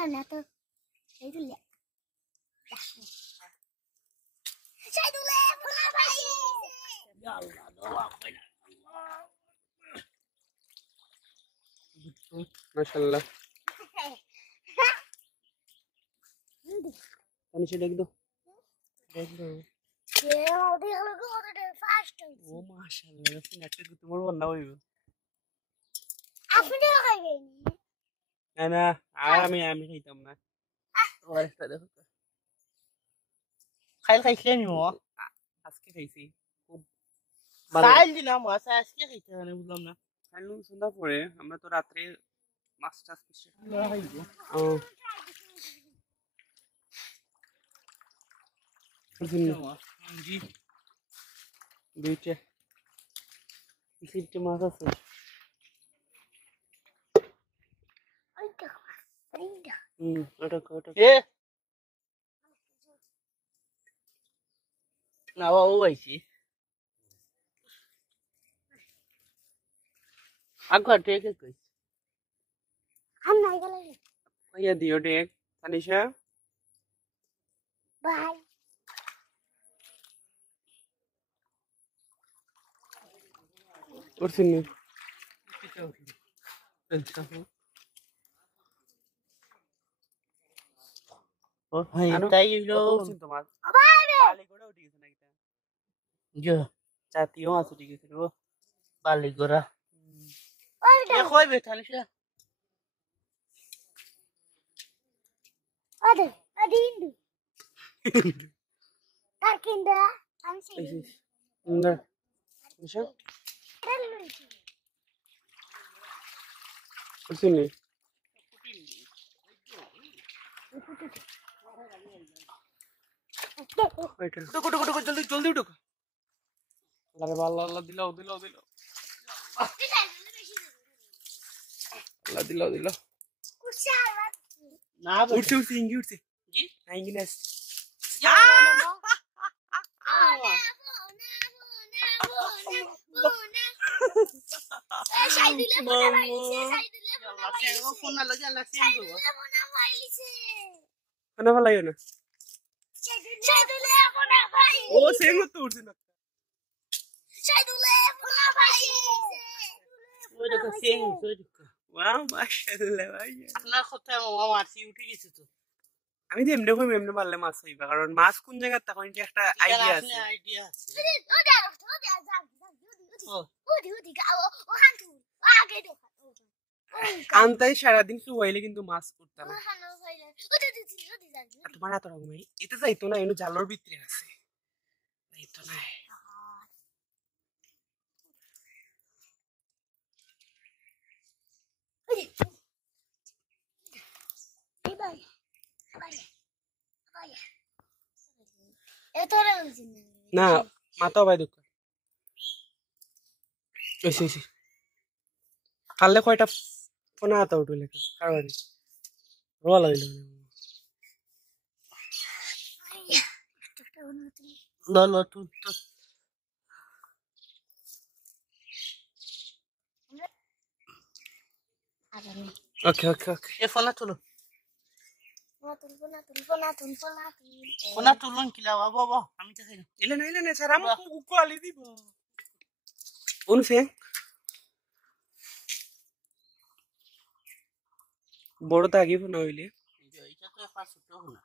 দাও না তো এই দুলে সাইদুলে ফোনা পাইছে ইয়া আল্লাহ দোয়া কইরা মাশাআল্লাহ পানি ছেড়ে দেখ ও মাশাআল্লাহ ফিনাটে তোমার বন্না হইব আপনি খাইবেন না না আর আমি খাইতাম না ওয়ারেসটা দেখো খাইছেন নি আজকে খাইছি খুব খাইল দিনা মাছ আজকে খাইতে মানে বুঝলাম না খাইলুম সন্ধ্যা পরে আমরা তো রাত্রে মাছ টাছ কিছু খাইব ও জি দুইটা তিনটে মাছ আছে ওটা এ না ও আইছি আগা টেকে কই আমরা গেল কইয়া দিও ডেক তানিশা বাই উঠছিনি ও ভাই তাই হইলো তোমার বাই বালি করে উঠে গেছে নাকি জো জাতীয় মাছ উঠে গেছে গো বালি গোরা ওই এ কই বেতালিশা ওদে আদিন্দু তার কিন্দা আমি সেই সুন্দর তানিশা উঠছিনি ওইটা টুকু জলদি জলদি টুকু আল্লাহ রে আল্লাহ আল্লাহ দিলাও আল্লাহ দিলাও না উঠছে ইঙ্গি উঠছে জি ইঙ্গি নাস ফোন না লাগে আল্লাহ সেন্ড করব কোনা ভালো লাগে না ও সেম তো উঠছে না ওই দেখো সেন্ড ওই দেখো ওয়াও মাশাআল্লাহ ভাই আপনার কথা মারছি উঠে গেছে তো আমি তো এমনি মারলে মাছ হইবা কারণ মাছ কোন জায়গা তখন যে একটা আইডিয়া আছে আইডিয়া আছে আনতাই সারাদিন শুয়াইলে কিন্তু মাছ উঠতাম না তোমার এত রকম এটা যাইতো না এনে জালর ভিতরে আছে যাইতো না না মাথা ভাই দুঃখ ওইসে কাললে কয়টা ফোন হাতা উঠলে কারবার রোয়া লাগলো ললো তুই তো ওকে এ ফোনা তুলো ফোনা তুলুন কিলা বাবা আমি তো খাই না ইলে না স্যার আমি কোয়ালি দিব উনফে বড় তো আগে ফোন হইলে এটা তো পাঁচ ছোট না